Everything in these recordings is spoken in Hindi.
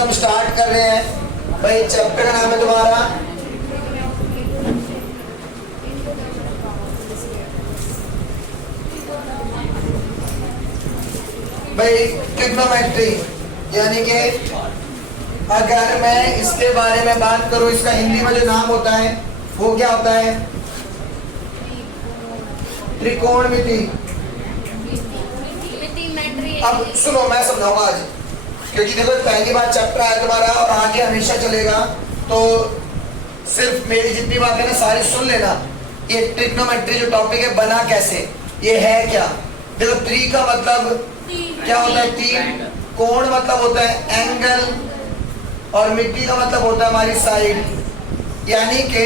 हम स्टार्ट कर रहे हैं भाई। चैप्टर का नाम है तुम्हारा भाई ट्रिग्नोमेट्री, यानी कि अगर मैं इसके बारे में बात करूं, इसका हिंदी में जो नाम होता है वो क्या होता है? त्रिकोणमिति। अब सुनो, मैं समझाऊंगा आज, क्योंकि देखो पहली बार चैप्टर आया तुम्हारा और आगे हमेशा चलेगा, तो सिर्फ मेरी जितनी बात है ना सारी सुन लेना। ये ट्रिग्नोमेट्री जो टॉपिक है बना कैसे, ये है क्या? देखो त्रि का मतलब क्या होता है? तीन। कोण मतलब होता है एंगल, और मिट्टी का मतलब होता है हमारी साइड। यानी कि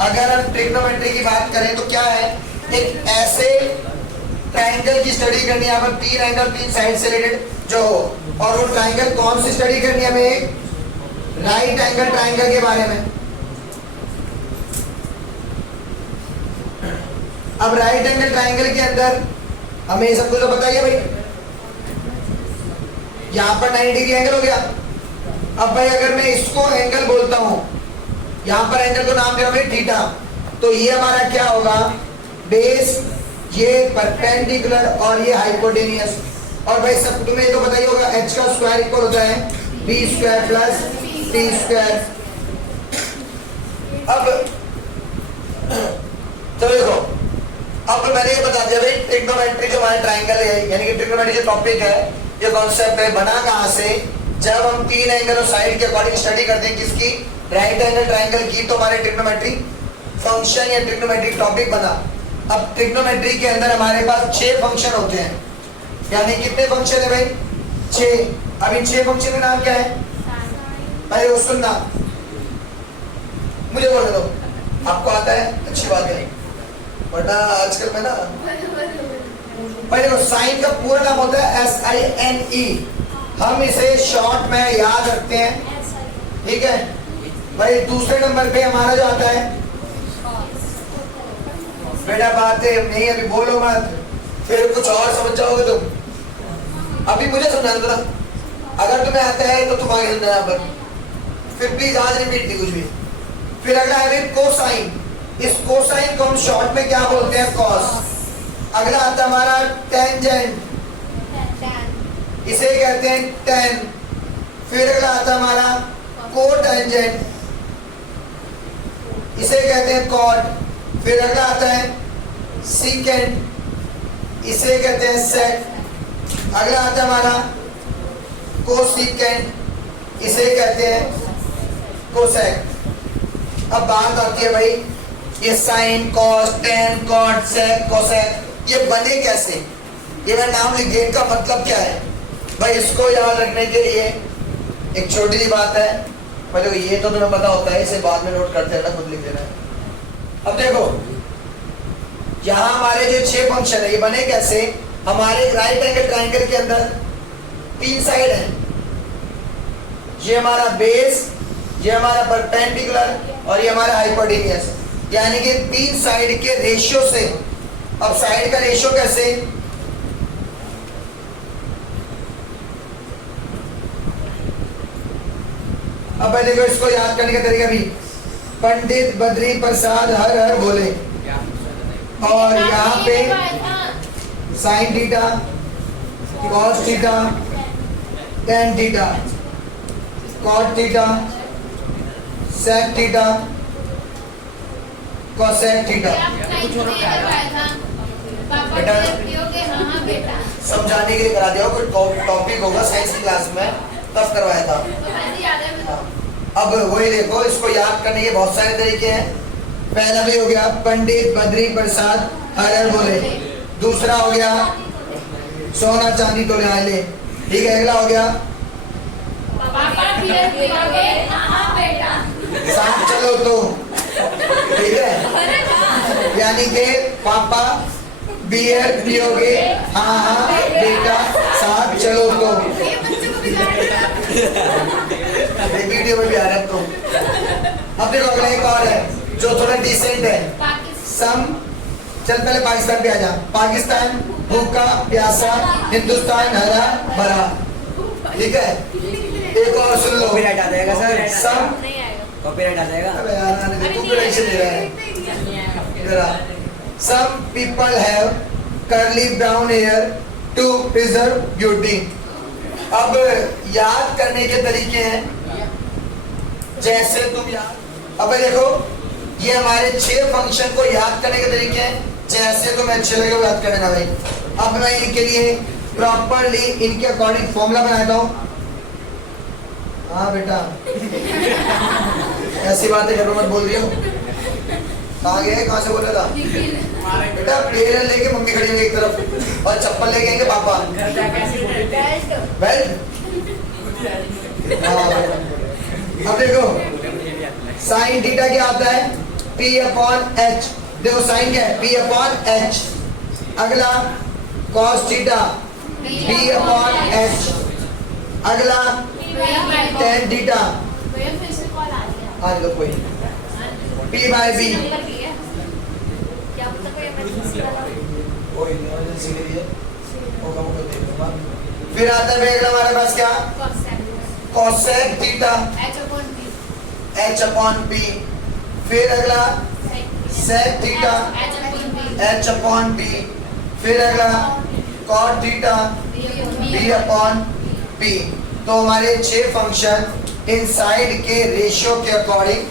अगर हम ट्रिग्नोमेट्री की बात करें तो क्या है, एक ऐसे ट्रायंगल की स्टडी करनी है। यहाँ पर तीन एंगल, तीन साइड से रिलेटेड जो हो, और वो ट्रायंगल कौन सी स्टडी करनी है हमें? राइट एंगल ट्रायंगल के बारे में। अब राइट एंगल ट्रायंगल के अंदर हमें ये सब कुछ तो बताइए भाई। यहाँ पर 90 डिग्री एंगल हो गया। अब भाई अगर मैं इसको एंगल बोलता हूं, यहाँ पर एंगल को नाम दिया भाई थीटा, तो ये हमारा क्या होगा? बेस, ये परपेंडिकुलर और ये हाइपोटेनियस। और भाई सब तुम्हें ये तो बताइए होगा, h का स्क्वायर इक्वल होता है b square plus t square. अब चलो देखो, अब मैंने ये बता दिया भाई ट्रिग्नोमेट्री जो हमारा ट्रायंगल है, यानी कि ट्रिग्नोमेट्री जो टॉपिक है, ये कॉन्सेप्ट है, बना कहां से? जब हम तीन एंगल और साइड के अकॉर्डिंग स्टडी करते हैं किसकी? राइट एंगल ट्रायंगल की, तो हमारे ट्रिग्नोमेट्री फंक्शन या ट्रिग्नोमेट्री टॉपिक बना। अब ट्रिग्नोमेट्री के अंदर हमारे पास 6 फंक्शन होते हैं, यानी कितने फंक्शन है भाई? 6। अब इन 6 फंक्शन का नाम क्या है? पहले वो सुनना, मुझे बोलने दो, आपको आता है अच्छी बात है, वरना आजकल में ना भाई देखो, साइन का पूरा नाम होता है SINE, हम इसे शॉर्ट में याद रखते हैं, ठीक है भाई। दूसरे नंबर पे हमारा जो आता है, बेटा बातें नहीं अभी बोलो मत, फिर कुछ और समझ जाओगे तुम। अभी मुझे समझाना थोड़ा, अगर तुम्हें आता है तो तुम आगे समझाना पर, फिर प्लीज आज रिपीट नहीं कुछ भी। फिर अगला है कोसाइन, इस कोसाइन को हम शॉर्ट में क्या बोलते हैं? कॉस। अगला आता है हमारा टेंजेंट, इसे कहते हैं टेन। फिर अगला आता है हमारा कोटेंजेंट, इसे कहते हैं कॉट। फिर अगला आता है सीकेंट, इसे कहते हैं सेक। अगला आता है हमारा कोसीकेंट, इसे कहते हैं कोसेक। अब बात आती है भाई, ये साइन, कॉस, टेन, कॉट, सेक, कोसेक, ये बने कैसे? ये मैं नाम लिख दिया, इनका मतलब क्या है भाई? इसको याद रखने के लिए एक छोटी सी बात है, मतलब ये तो तुम्हें पता होता है, इसे बाद में नोट करते रहना, खुद लिख देना। अब देखो यहाँ हमारे जो 6 फंक्शन है, ये बने कैसे? हमारे राइट एंगल ट्रायंगल के अंदर 3 साइड है, ये हमारा बेस, ये हमारा परपेंडिकुलर और ये हमारा हाइपोटेनियस, यानी कि 3 साइड के रेशियो से। अब साइड का रेशियो कैसे? अब देखो इसको याद करने का तरीका भी, पंडित बद्री प्रसाद हर हर बोले, और यहाँ पे sine theta, cos theta, tan theta, cot theta, sec theta, cosec theta. बेटा समझाने के लिए करा दिया, कोई टॉपिक होगा साइंस की क्लास में तब करवाया था। अब वही देखो, इसको याद करने के बहुत सारे तरीके हैं। पहला भी हो गया पंडित बद्री प्रसाद हर हर बोले, दूसरा हो गया सोना चांदी तोले आले, ठीक है। अगला हो गया साथ चलो तो, ठीक है, यानी कि पापा बियर पियोगे? हाँ हाँ बेटा, साथ चलो तो। वीडियो में भी आ रहा है तो। अब देखो अगला एक और है जो थोड़ा डिसेंट है, सम। चल पहले पाकिस्तान पे आ जा। पाकिस्तान भूखा प्यासा, हिंदुस्तान हरा भरा, ठीक है। एक और सुनो, कॉपीराइट आ जाएगा सर। सम नहीं आएगा। कॉपीराइट आ जाएगा। अबे यार आने दे, तू क्यों टेंशन ले रहा है? जरा some people have curly brown hair to preserve beauty. अब याद करने के तरीके हैं जैसे तुम याद, अब देखो ये हमारे 6 फंक्शन को याद करने के तरीके हैं जैसे तुम्हें अच्छे लगे वो याद कर लेना भाई। अब मैं इनके लिए प्रॉपरली इनके अकॉर्डिंग फॉर्मूला बनाता हूँ। हाँ बेटा ऐसी बातें घर में मत बोल रही हो। कहाँ गए, कहाँ से बोल रहा था बेटा? पेन लेके मम्मी खड़ी होगी एक तरफ और चप्पल लेके आएंगे पापा। बेल्ट। अब देखो साइन थीटा क्या आता है? P upon H. देखो साइन क्या है? P upon H. अगला cos theta P upon H. अगला टेन थीटा। हाँ लो कोई P बाय बी। फिर आता है अगला हमारे पास क्या? Cosec theta H upon P। फिर अगला sec theta H upon P। फिर अगला cot theta B upon P। तो हमारे 6 फंक्शन इन साइड के रेशियो के अकॉर्डिंग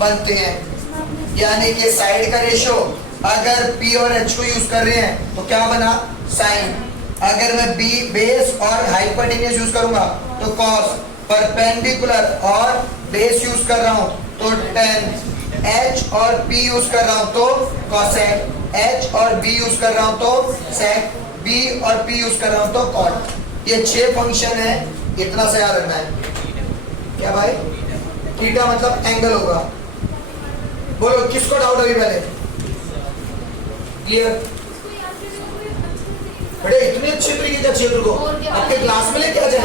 बनते हैं। यानी कि साइड का रेशियो अगर P और H को यूज कर रहे हैं तो क्या बना? साइन। अगर मैं B बेस और हाइपोटेन्यूज यूज करूंगा तो कॉस। परपेंडिकुलर और बेस यूज कर रहा हूं तो टेन। H और P यूज कर रहा हूं तो कॉसेक। H और B यूज कर रहा हूं तो सेक। B और P यूज कर रहा हूं तो कॉट। ये 6 फंक्शन है, इतना से याद रखना है। क्या भाई? थीटा मतलब एंगल होगा। बोलो किसको डाउट होगी पहले? क्लियर? बड़े इतने अच्छे तरीके का क्षेत्र को आपके क्लास में लेके आ जाए।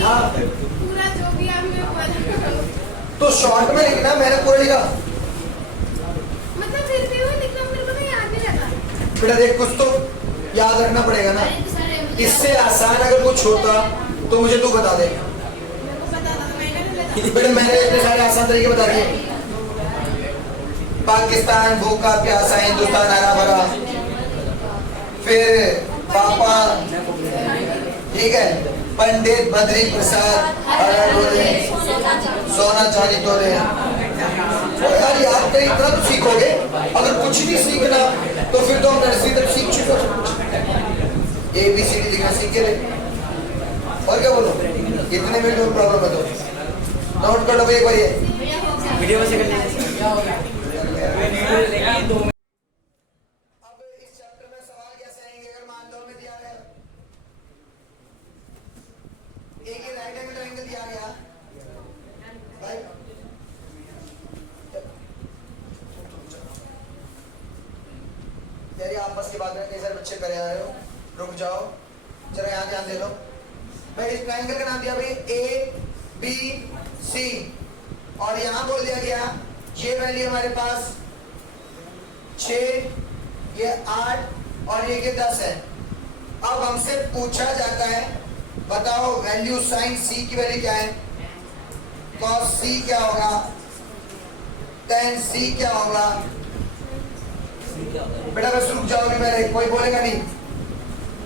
हाँ तो शॉर्ट में लिखना, मैंने पूरा लिखा। बेटा देख कुछ तो याद रखना पड़ेगा ना। इससे आसान अगर कुछ होता तो मुझे तू बता दे। बेटा मैंने इतने सारे आसान तरीके बता दिए। पाकिस्तान भूखा प्यासा, हिंदुस्तान हरा भरा। फिर पापा, ठीक है, पंडित बद्री प्रसाद सोना चांदी तोले। यार याद कर, इतना तो सीखोगे। अगर कुछ भी सीखना तो फिर तो हम नर्सरी तक सीख चुके हो। ABCD लिखना सीख के और क्या बोलो? इतने में कोई प्रॉब्लम है तो नोट कर लो भाई एक बार। ये वीडियो में से कर लीजिए। अब इस चैप्टर में सवाल कैसे आएंगे? अगर मान लो हमें दिया गया एक ही राइट एंगल ट्रायंगल दिया गया भाई। यार आपस की बात में कई सारे बच्चे करे आ रहे हो, रुक जाओ जरा, यहाँ ध्यान दे लो भाई। इस ट्रायंगल का नाम दिया भाई ABC और यहाँ बोल दिया गया ये वैल्यू हमारे पास 6, ये 8 और ये 10 है। अब हमसे पूछा जाता है बताओ वैल्यू साइन C की वैल्यू क्या है? cos C क्या होगा? tan C क्या होगा? बेटा बस रुक जाओ अभी, पहले कोई बोलेगा नहीं।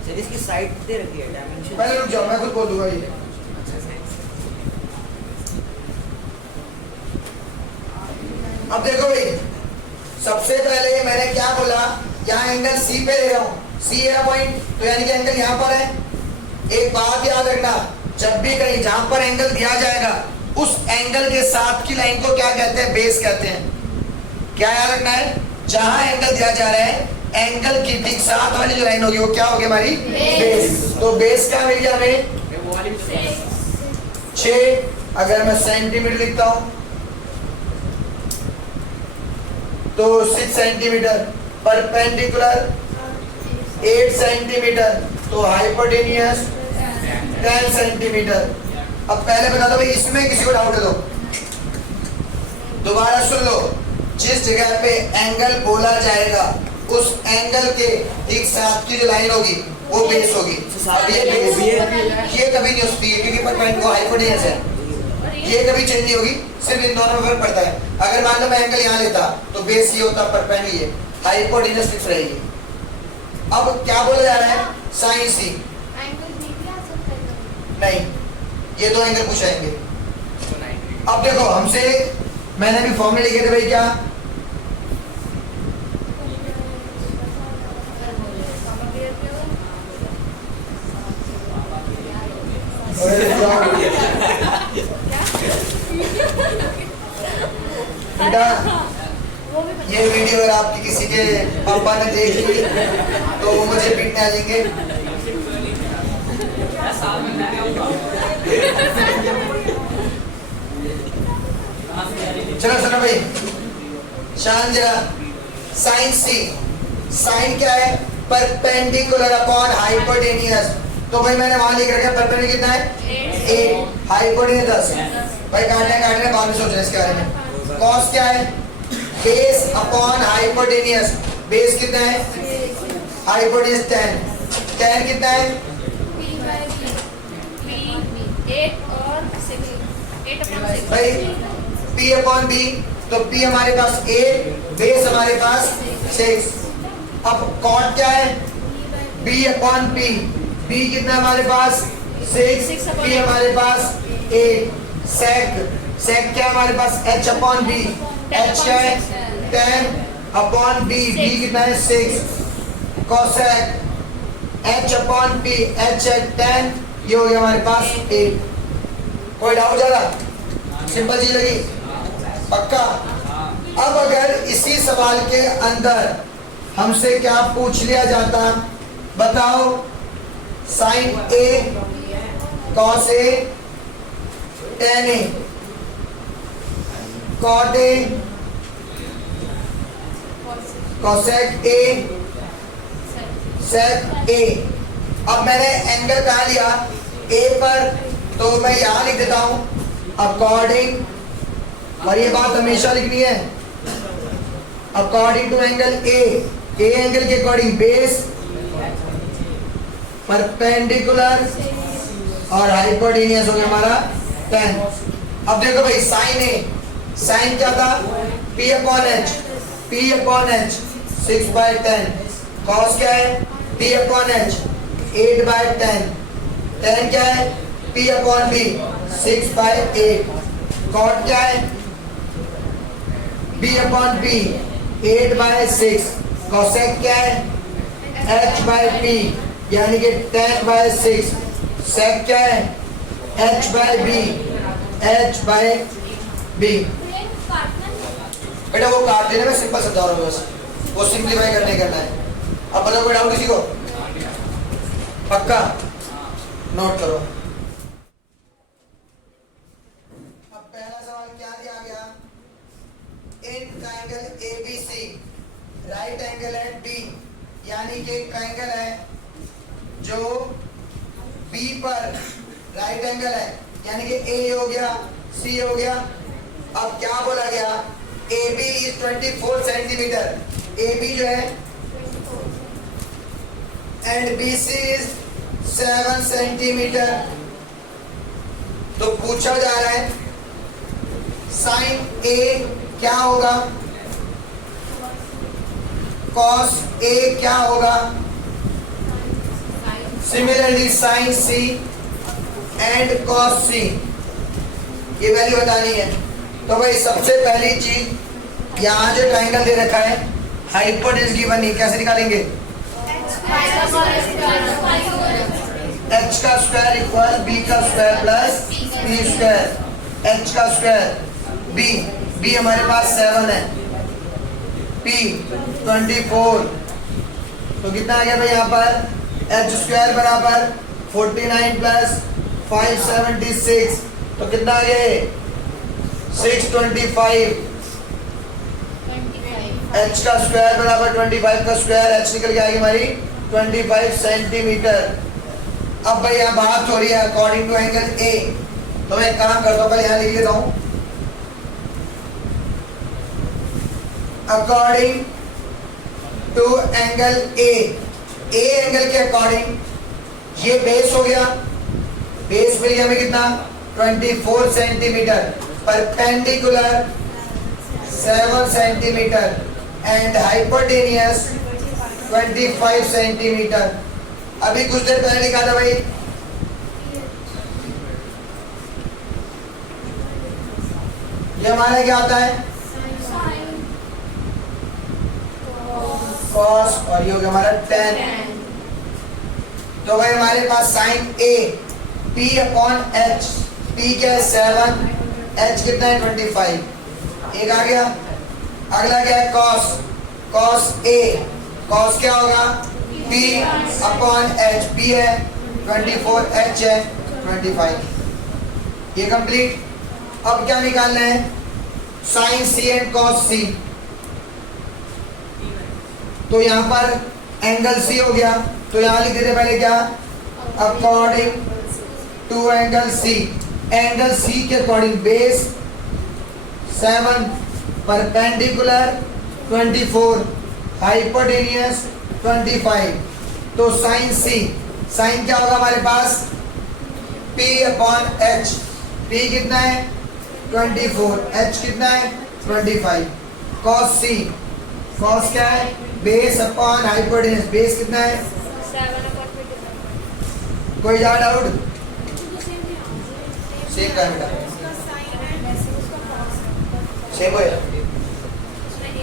सर इसकी साइड दे रखी है, डायमेंशन। पहले रुक जाओ, मैं खुद बोल दूंगा ये। अब देखो भाई, सबसे पहले मैंने क्या बोला? यहाँ एंगल C पे ले रहा हूँ, C है ना पॉइंट, तो यानी कि एंगल यहाँ पर है। एक बात याद रखना, जब भी कहीं जहां पर एंगल दिया जाएगा उस एंगल के साथ की लाइन को क्या कहते हैं? बेस कहते हैं। क्या याद रखना है? जहां एंगल दिया जा रहा है एंगल की ठीक साथ वाली जो लाइन होगी वो क्या होगी? हमारी बेस। तो बेस क्या मिल गया हमें? 6। अगर मैं सेंटीमीटर लिखता हूं तो 6 सेंटीमीटर। परपेंडिकुलर 8 सेंटीमीटर, तो हाइपोटेनियस 10 सेंटीमीटर। अब पहले बता दो भाई, इसमें किसी को डाउट है तो दोबारा सुन लो। जिस जगह पे एंगल बोला जाएगा उस एंगल के ठीक साथ की जो लाइन होगी वो बेस होगी। अब ये बेस ये कभी नहीं होती है क्योंकि परपेंडिकुलर को हाइपोटेन्यूस है, ये कभी चेंज नहीं होगी, सिर्फ इन दोनों में फर्क पड़ता है। अगर मान लो मैं एंगल यहाँ लेता तो बेस ये होता, परपेंडिकुलर ये, हाइपोटेन्यूस फिक्स रहेगी। अब क्या बोला जा रहा है, साइन सी नहीं, ये दो एंगल पूछाएंगे। अब देखो हमसे मैंने भी फॉर्मूले लिखे थे भाई, क्या बेटा ये वीडियो अगर आपकी किसी के पापा ने देख ली तो वो मुझे पीटने आ जाएंगे। चलो सुनो भाई, शान जरा, साइन सी, साइन क्या है, परपेंडिकुलर अपॉन हाइपोटेन्यूस। तो भाई मैंने वहां लिख रखा है परपेंडिकुलर कितना है 8, हाइपोटेन्यूस 10। भाई काटने बाद में सोचना इसके बारे में। कॉस क्या है, बेस अपॉन हाइपोटेन्यूस, बेस कितना है हाइपोटेन्यूस 10, 10 कितना है 8 और 6 भाई P अपॉन B, तो P हमारे पास 8, बेस हमारे पास 6। अब कॉट क्या है, B अपॉन P, B कितना हमारे पास 6, P हमारे पास 8, सेक, सेक क्या हमारे पास H अपॉन B, H क्या है 10 अपॉन B, B कितना है 6, cosec H upon P, H है 10, ये हो गया हमारे पास 8। कोई डाउट ज़्यादा, सिंपल चीज लगी, पक्का। अब अगर इसी सवाल के अंदर हमसे क्या पूछ लिया जाता, बताओ, sine A cos A tan A cot A cosec A sec A। अब मैंने एंगल कहाँ लिया, A पर, तो मैं यहां लिख देता हूं अकॉर्डिंग, और ये बात हमेशा लिखनी है, according to angle A angle के अकॉर्डिंग बेस, परपेंडिकुलर और हाइपोटेन्यूस हो गया हमारा 10। अब देखो भाई साइन ए, साइन क्या था P upon H, P upon H 6/10, cos क्या है P अपॉन H 8/10, tan क्या है P अपॉन B 6/8, कॉट क्या है B अपॉन P 8/6, कोसेक क्या है H/P यानी कि 10/6, सेक क्या है H/B, H/B। बेटा वो काट देना, मैं सिंपल समझा रहा हूँ बस, वो सिंप्लीफाई करना है। अब बताओ कोई डाउट किसी को, पक्का नोट करो। अब पहला सवाल क्या दिया गया, in triangle ABC right angle at B, यानी कि एक ट्रायंगल है जो B पर राइट एंगल है, यानी कि A हो गया C हो गया। अब क्या बोला गया, AB इज 24 सेंटीमीटर, AB जो है एंड BC इज 7 सेंटीमीटर। तो पूछा जा रहा है साइन A क्या होगा, कॉस A क्या होगा, similarly sign C and cos C, ये वैल्यू बतानी है। तो भाई सबसे पहली चीज, यहाँ जो ट्राइंगल दे रखा है हाइपोटेन्यूस गिवन है, कैसे निकालेंगे, h का स्क्वायर इक्वल b का square plus p square, h का स्क्वायर b हमारे पास 7 है, p 24, तो कितना आ गया भाई यहाँ पर, h स्क्वायर बराबर 49 प्लस 576, तो कितना आ गया 625, h का स्क्वायर बराबर 25 का स्क्वायर, h निकल के आएगी हमारी 25 सेंटीमीटर। अब भाई यहाँ बात हो रही है अकॉर्डिंग टू एंगल A, तो मैं काम करता हूँ, पहले यहाँ लिख लेता हूँ, according to angle A angle के अकॉर्डिंग ये बेस हो गया, बेस मिल गया हमें कितना 24 centimetre, perpendicular 7 centimetre and hypotenuse 25 centimetre. अभी कुछ देर पहले लिखा था भाई, ये हमारा क्या होता है कॉस, और ये हो गया हमारा टेन। तो भाई हमारे पास साइन ए P अपॉन एच, P क्या है 7, H कितना है 25, एक आ गया। अगला क्या है कॉस, कॉस ए, कॉस क्या होगा P अपॉन एच, P है 24, H है 25, ये कंप्लीट। अब क्या निकालना है साइन सी एंड कॉस सी, तो यहां पर एंगल सी हो गया, तो यहां लिख देते पहले क्या according to angle C, angle C के अकॉर्डिंग बेस 7, परपेंडिकुलर 24, हाइपोटेनियस 25, तो साइन सी, साइन क्या होगा हमारे पास P अपॉन एच, P कितना है 24, H कितना है 25, कॉस सी, कॉस क्या है बेस अपॉन हाइपोटेनस, बेस कितना है 7/25। कोई ज्यादा डाउट सेम का बेटा सेम है।